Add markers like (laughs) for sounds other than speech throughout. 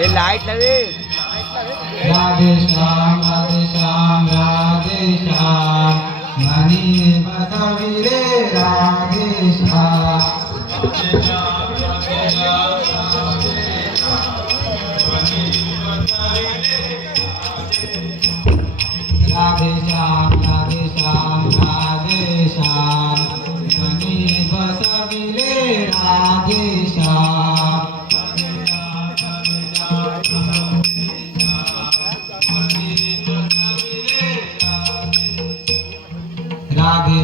हे लाइट नव्हे राधे श्याम राधे श्याम राधे श्याम मनी बसवी रे राधे श्याम राधे श्याम राधे श्याम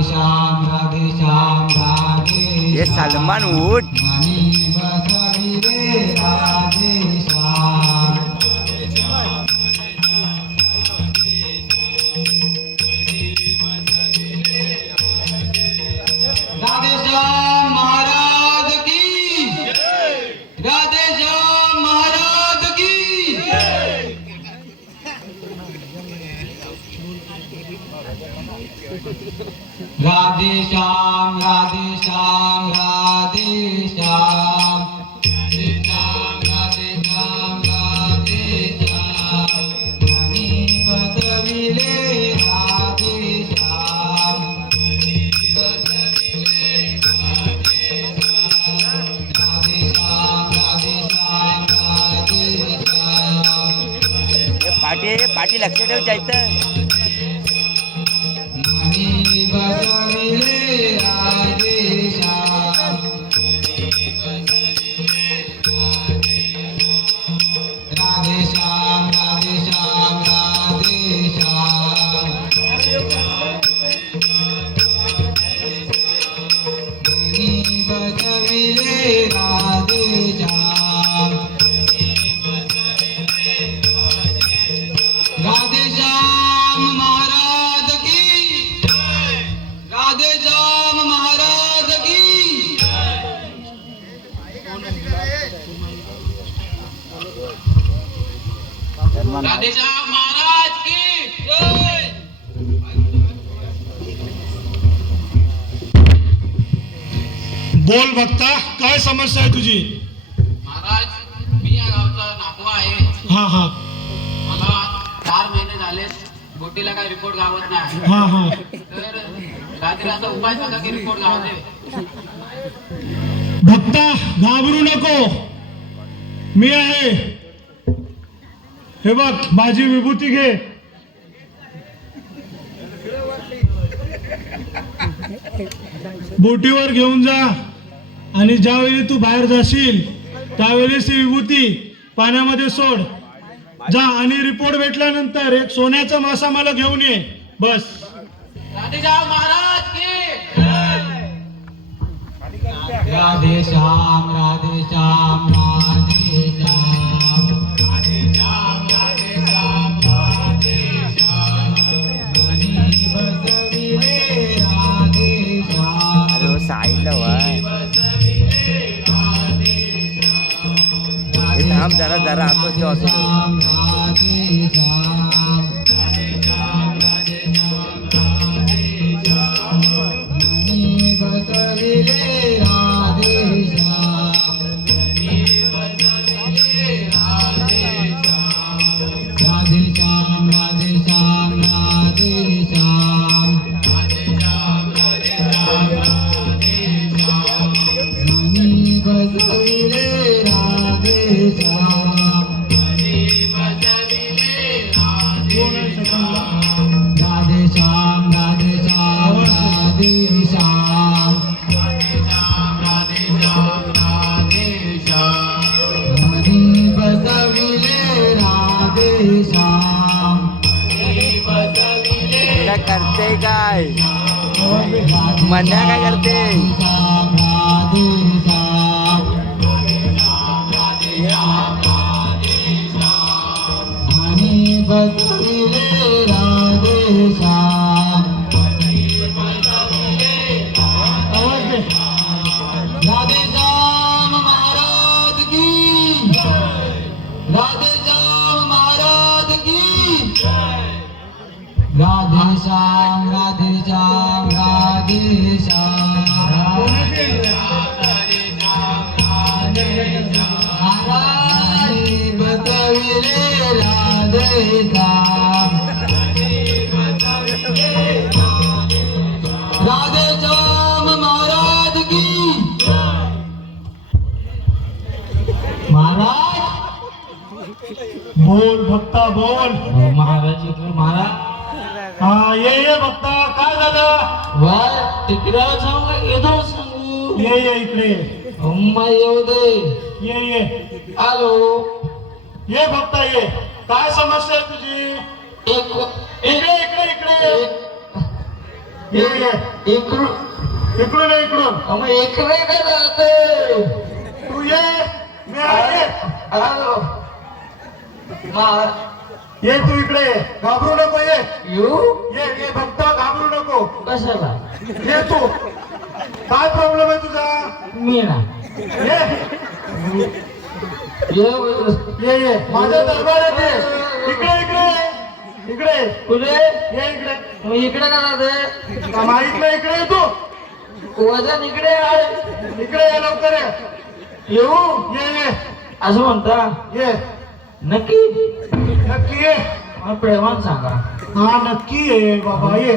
राधे श्याम राधे श्याम राधे हे सलमान उठ पाटी इथं राधे श्याम बोल बघता काय समस्या आहे तुझी? महाराज मी या गावचा नातवा आहे. हा हा. मला चार महिने झाले बोटीला काही रिपोर्ट गावत नाही. हा हा. तर असा उपाय सांगा की रिपोर्ट गावते भक्ता घाबरू नको. मी आहे. हे बघ माझी विभूती घे. बोटीवर घेऊन जा. आणि ज्यावेळी तू बाहेर जाशील त्यावेळेस ही विभूती पाण्यामध्ये सोड. जा आणि रिपोर्ट भेटल्यानंतर एक सोन्याचा मासा मला घेऊन ये. बस. महाराज की राधे श्याम राधे श्याम राधे जरा आपण महाराज! बोल भक्ता बोल! महाराज इकडे महाराज हा ये ये भक्ता काय झालं? वर तिकडं का? इथं सांगू. ये ये इकडे. अम्मा येऊ दे. ये ये. हॅलो ये भक्ता ये. काय समस्या आहे तुझी? एक इकडे इकडे इकडे. ये ये. इकडून. इकडून इकडून. मग इकडे काय राहते तू ये. ये तू इकडे. ये घाबरू नको ये. येऊ ये ये भक्ता घाबरू नको. कशाला? ये तू. काय प्रॉब्लेम आहे तुझा? मी ना. ये. ये ये. माझ्या दरबारात ये. इकडे इकडे. ये. इकडे. ये. कुठे? ये इकडे. मग इकडे का माहीत नाही इकडे ये तू. वजन इकडे आहे. इकडे ये लवकर ये. येऊ ये ये. असं म्हणता? ये. नक्की? नक्की ये. मला प्रेमान सांगा. हा नक्की ये बाबा ये.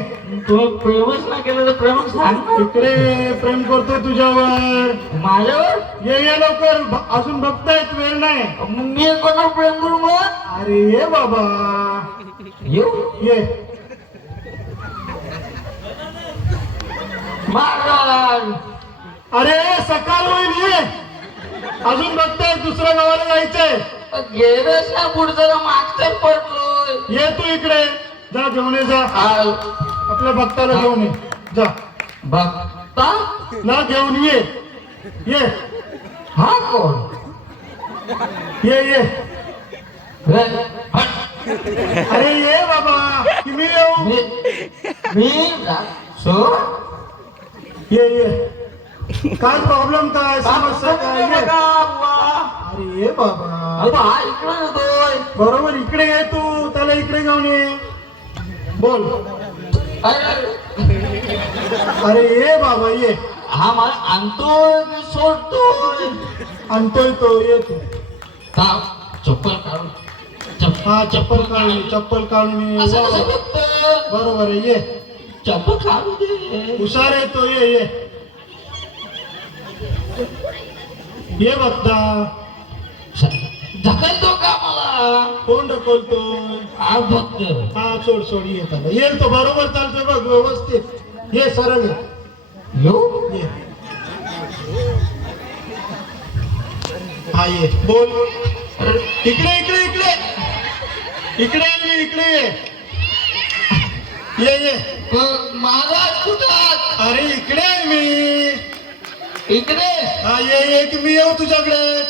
तुम्ही प्रेमच नाही केलं तर प्रेमान सांग ना. इकडे प्रेम करतोय तुझ्यावर. माझ्यावर? ये ये लवकर. अजून बघतायत वेळ नाही. मग मी कोणावर प्रेम करू मग? अरे ये बाबा. येऊ ये. महाराज! अरे सकाळ होईल ये. अजून बघताय दुसऱ्या गावाला जायचंय. गेलंच ना पुढचं मागचं पडलोय ये तू इकडे. जा घेऊन ये जा. आपल्या भक्ताला घेऊन ये. जा. बघता ना घेऊन ये. ये. हा कोण? ये ये. अरे ये बाबा की मी येऊ? मी मी सो ये ये. काय प्रॉब्लेम काय समस्या काय? ये. अरे ये बाबा. इकडे येतोय बरोबर इकडे ये तू. त्याला इकडे घेऊन ये. बोल. अरे, अरे. ये बाबा ये. हा मला आणतोय की सोडतोय? आणतोय तो ये तू. चप्पल काढून. चप्पल हा चप्पल काढून चप्पल काढून ये. असं कसं बरोबर आहे ये. चप्पल काढून दे. हुशार आहे तो ये ये. ये बघता ढकलतो का मला कोण ढकलतोय हा भक्त हा सोड सोड ये त्याला ये तो बरोबर चालतोय बघ व्यवस्थित ये सरळ ये येऊ ये हा ये बोल इकडे इकडे इकडे इकडे इकडे ये ये महाराज कुठं? अरे इकडे मी इकडे. हा ये ये की मी येऊ तुझ्याकडे.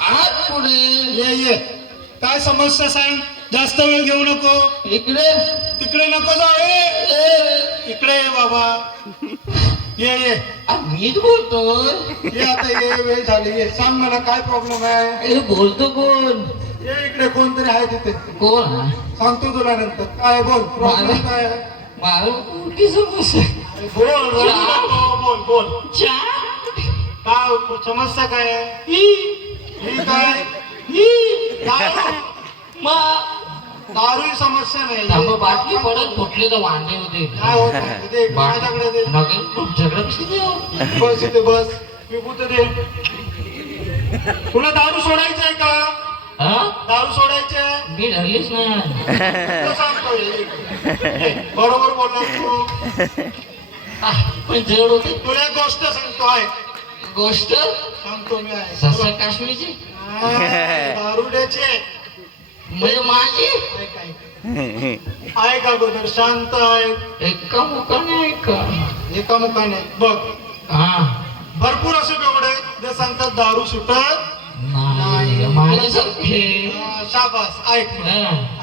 आत पुढे. ये ये. काय समस्या सांग. जास्त वेळ घेऊ नको. इकडे. तिकडे नको जाऊ ए, इकडे ये बाबा. ये ये. आ, मीच बोलतोय. ये आता ये वेळ झाली. ये सांग मला काय प्रॉब्लेम आहे. हे बोलतो कोण? ये इकडे कोणतरी आहे तिथे. कोण? हा? सांगतो तुला नंतर. काय बोल. प्रॉब्लेम काय आहे? मला समस्या बोल बोल बोल चहा काय समस्या काय आहे ही ही काय ही दारू मग दारू ही समस्या नाही थांबा, बाटली पडत फुटले तर वांदे होते काय होत नाही. दे, माझ्याकडे दे मग तुमच्याकडे कशी देऊ बस इथे बस विभूत दे तुला दारू सोडायचं आहे का? हा? दारू सोडायची आहे. मी धरलीच नाही. (laughs) तो सांगतोय. बरोबर बोललास तू. (laughs) पण जड होते. तुला एक गोष्ट सांगतो आहे गोष्ट? सांगतो मी आहे ससा काश्मीरची? दारुड्याची आहे. म्हणजे माझी? ऐक, ऐक. ऐक अगोदर शांत आहे. एका मुखाने ऐका एका मुखाने बघ. हा. भरपूर असे बेवडे जे सांगतात दारू सुटत नाही. माझ्यासारखे. हा, शाबास. ऐक. हा.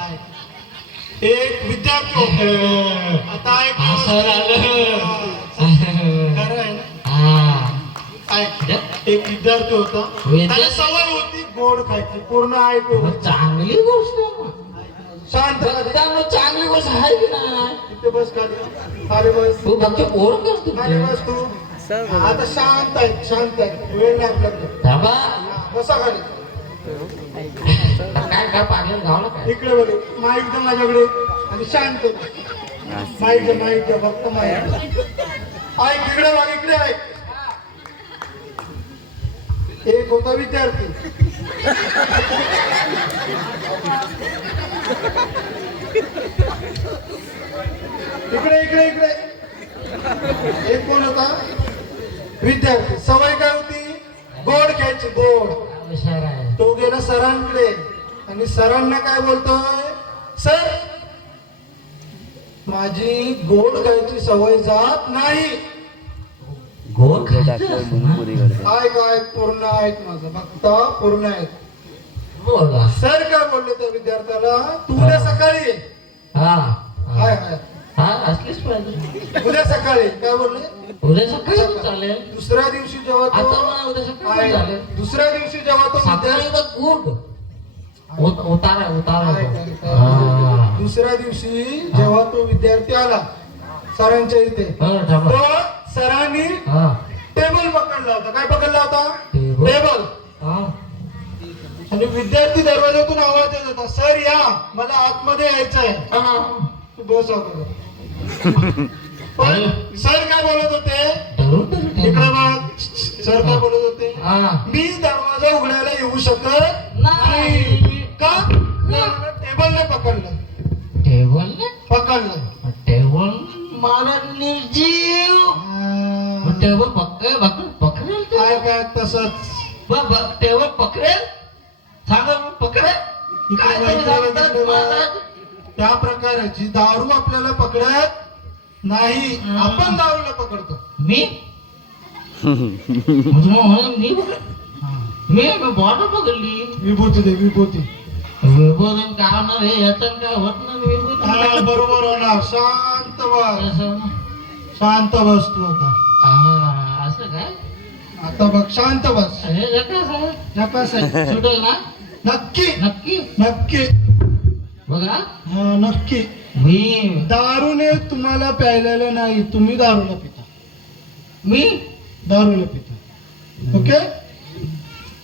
एक विद्यार्थी होता. आता. खरं आहे. ना हा. ऐक एक विद्यार्थी होता? त्याला सवय होती गोड खायची पूर्ण ऐक चांगली गोष्ट आहे. शांत राहा. त्यामुळे चांगली गोष्ट आहे की नाही? इथे बस खाली. खाली बस. तू फक्त पोर करतो खाली बस तू. आता शांत आहे शांत आहे. वेळ नाही आपल्याकडे. थांबा. हा, बसा खाली. (laughs) काय पागल गावला काय? इकडे बघ माईक दे माझ्याकडे. आणि शांत माईक माईक फक्त माईक ऐक इकडे बघ इकडे ऐक. एक होता विद्यार्थी. इकडे इकडे इकडे. एक कोण होता? विद्यार्थी. सवय काय होती? गोड घ्यायची गोड. तो गेला सरांकडे. आणि सरांना काय बोलतोय? सर माझी गोड खायची सवय जात नाही. गोड ऐक ऐक (laughs) पूर्ण ऐक माझं? फक्त पूर्ण ऐक बोला. सर काय बोलले त्या विद्यार्थ्याला? तू उद्या सकाळी. हा. हाय हाय. हा असलीच पाहिजे. उद्या सकाळी काय बोलले? उद्या सकाळी चालेल. दुसऱ्या दिवशी जेव्हा तो दुसऱ्या दिवशी जेव्हा तो सकाळी गुड. उतारा उतारा. दुसऱ्या दिवशी जेव्हा तो विद्यार्थी आला सरांच्या इथे. तो सरांनी. टेबल पकडला होता काय पकडला होता टेबल? आणि विद्यार्थी दरवाजातून आवाज येत होता सर या मला आतमध्ये यायचंय. तू बस (laughs) पण सर काय बोलत होते इकडे. बघ सर काय बोलत होते. मी दरवाजा उघडायला येऊ शकत नाही. का? टेबलने पकडलं. टेबल ने? पकडलं टेबल? मला निर्जीव. टेबल पकड पकड पकडेल. काय काय तसंच. टेबल पकडेल? सांगा पकडेल काय. त्या प्रकाराची दारू आपल्याला पकडत नाही. आपण दारूला पकडतो. मी? (laughs) मग म्हणून मी पकड- मी मी बॉटल पकडली. विभूती दे विभूती. विभूती काय होणार हे याचं काय होत विभूती? हा, बरोबर होणार. शांत बस. शांत बस तू आता. हा, असं काय? आता बघ शांत बस. हे (laughs) सुटेल ना? नक्की. नक्की? नक्की. बघा. हा नक्की. मी दारूने तुम्हाला प्यायलेलं नाही. तुम्ही दारूला पिता. मी? दारूला पिता. ओके? दारू न पितो.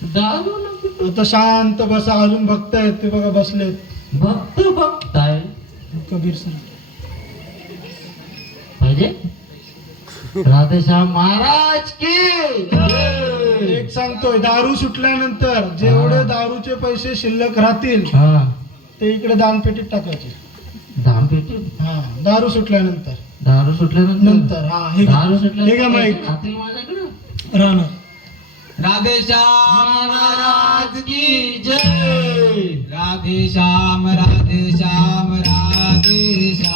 आता शांत बसा अजून बघतायत ते बघा बसलेत. भक्त बघताय. कबीर सर. पाहिजे? राधेश्याम महाराज की एक सांगतोय दारू सुटल्यानंतर जेवढे दारूचे पैसे शिल्लक राहतील हा. ते इकडे दानपेटीत टाकायचे. दाम पेटी हा दारू सुटल्यानंतर. दारू सुटल्यानंतर? नंतर हा हे. दारू राहतील माझ्याकडे? राहणार. राधेश्याम महाराज की जय। राधेश्याम राधेश्याम राधेश्याम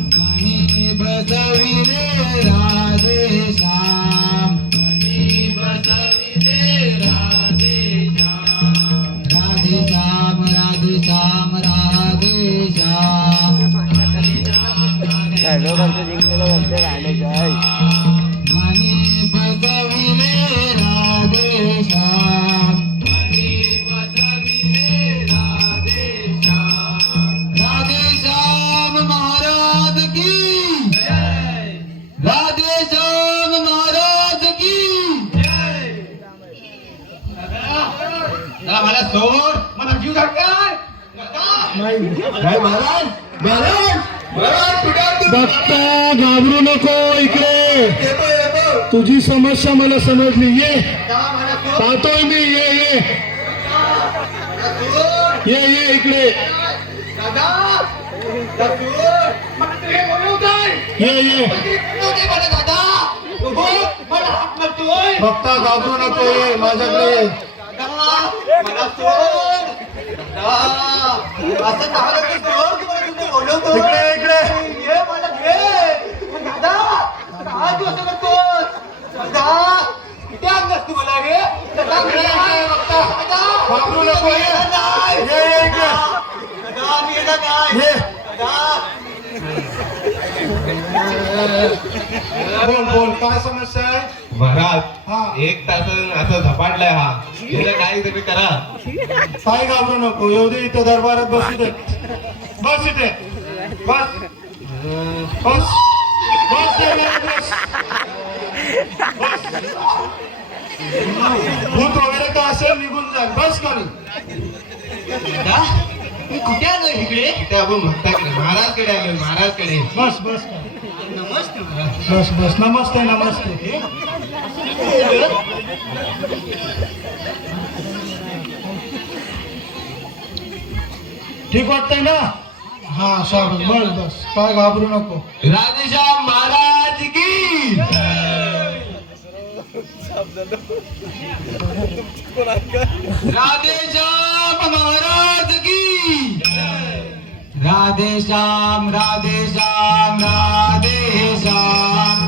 मणी बसविले राधेश्याम। राधेश्याम राधेश्याम राधेश्याम। म्हणते राणे काय मणी बसविले राधेश्याम। राधेश्याम राधेश्याम मला सोड. मला जीव काय महाराज. महाराज. महाराज कुठे दत्ता घाबरू नको इकडे। येतो येतो तुझी समस्या मला समजली ये का मला सोड पाहतोय मी ये ये ये ये इकडे। दादा दादा मला ते बोलवताय ये ये। बोलवते मला दादा हो मला हात लागतोय फक्त घाबरू नको ये माझ्याकडे इकडे इकडे. ये मला घे. दादा दादा किती मला रे दादा घाबरू नको ये. ये इकडे. दादा मी येणार ये बोल बोल काय समस्या आहे? हा. महाराज एक तास असं झपाटलाय हा. तिला काय घाबरू नको येऊ दे इथं दरबारात बसू दे बस इथे बस बस बस बस भूत वगैरे का असेल निघून जा बस करू मी कुठे आलो इकडे? त्या आपण भक्ताकडे महाराजकडे आलो महाराजकडे. बस बस. नमस्ते बस बस. नमस्ते नमस्ते. ठीक वाटतंय ना? हा शाबास बस बस. काय घाबरू नको. राधेश्याम महाराज की राधेश्याम महाराज की राधे श्याम राधे श्याम राधे श्याम.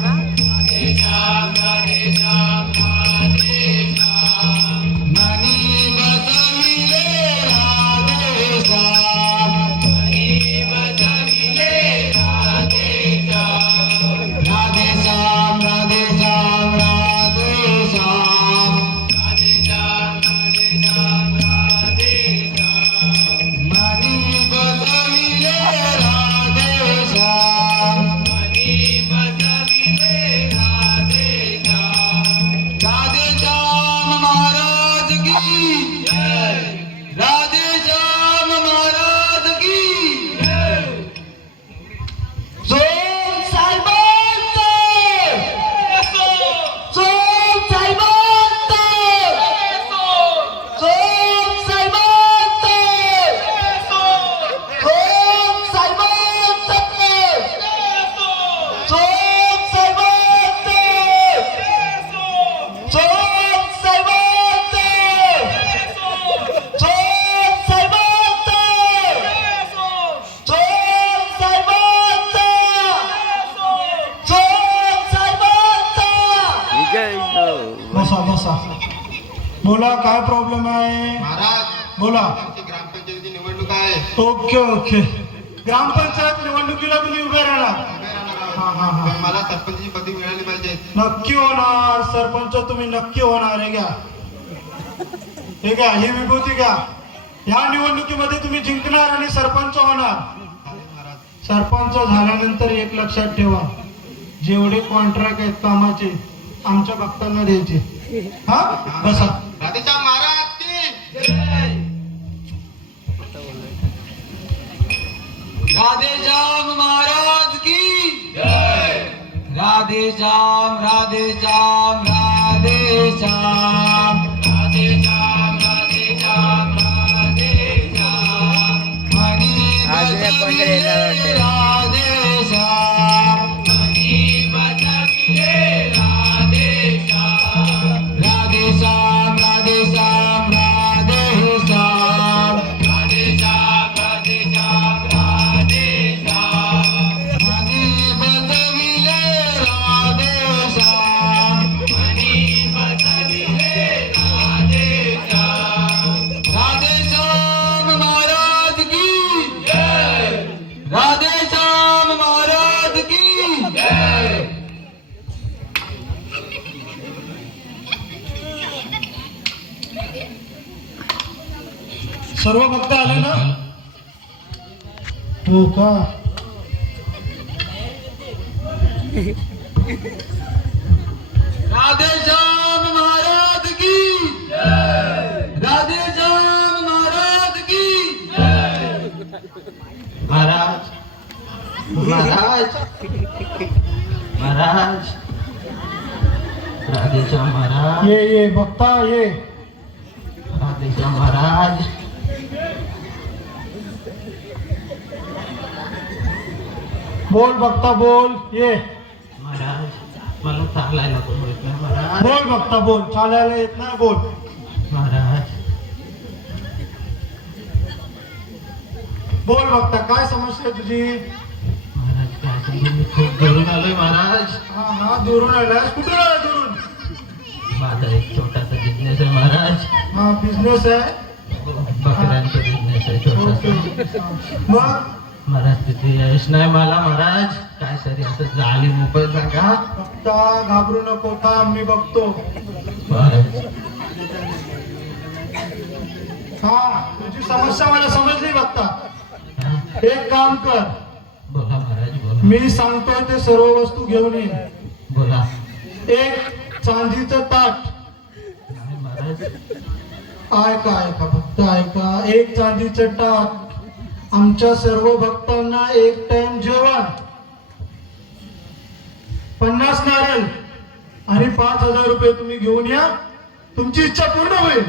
राहणार. हा, हा, हा. पण मला सरपंचची पदवी मिळाली पाहिजे. नक्की होणार. सरपंच तुम्ही नक्की होणार हे घ्या. हे घ्या ही विभूती घ्या. या निवडणुकीमध्ये तुम्ही जिंकणार आणि सरपंच होणार. महाराज. सरपंच झाल्यानंतर एक लक्षात ठेवा. जेवढे कॉन्ट्रॅक्ट आहेत कामाचे आमच्या भक्तांना द्यायचे. हा? बसा. महाराज की राधे श्याम महाराज की राधे श्याम राधे श्याम राधे श्याम। सर्व भक्त आले ना? हो का? राधे श्याम महाराज की राधे श्याम महाराज की महाराज महाराज महाराज। राधे श्याम महाराज। ये ये भक्ता ये। राधे श्याम महाराज। बोल भक्ता बोल ये। महाराज मला चालायला पण होत नाही महाराज. बोल भक्ता बोल चालायला येत नाही बोल. महाराज. बोल भक्ता काय समस्या आहे तुझी? महाराज काय मी खूप दुरून आलोय महाराज. हा हा दुरून आलास कुठून आला दुरून? माझा एक छोटासा बिझनेस आहे महाराज. हा बिझनेस आहे? बकऱ्यांचा बिझनेस आहे छोटासा. मग? महाराज तिथे यश नाही मला महाराज. काय तरी असं झाली मोकळ सांगा. भक्ता घाबरू नको थांब मी बघतो. महाराज. हा तुझी समस्या मला समजली हा, एक काम कर. बोला महाराज बोला. मी सांगतोय ते सर्व वस्तू घेऊन ये. बोला. एक चांदीचं ताट. नाही महाराज. ऐका ऐका फक्त फक्त ऐका. एक चांदीचं टाक. आमच्या सर्व भक्तांना एक टाइम जेवण. पन्नास नारळ. आणि पाच हजार रुपये तुम्ही घेऊन या. तुमची इच्छा पूर्ण होईल.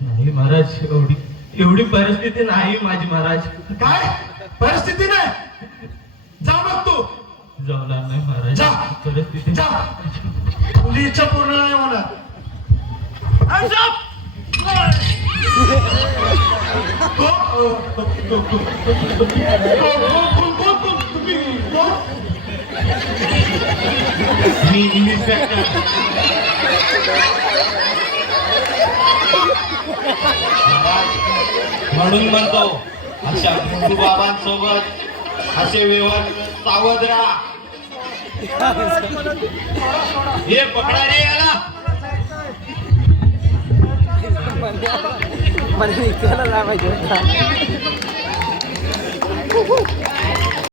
नाही महाराज एवढी एवढी परिस्थिती नाही माझी महाराज. काय? परिस्थिती नाही? जा मग तू. जवणार नाही महाराज. जा. परिस्थिती जा. तुझी इच्छा पूर्ण नाही होणार. म्हणून म्हणतो अशा गुरु बाबांसोबत असे व्यवहार सावध राहा. हे पकडा रे याला. मला विकायला लावायचे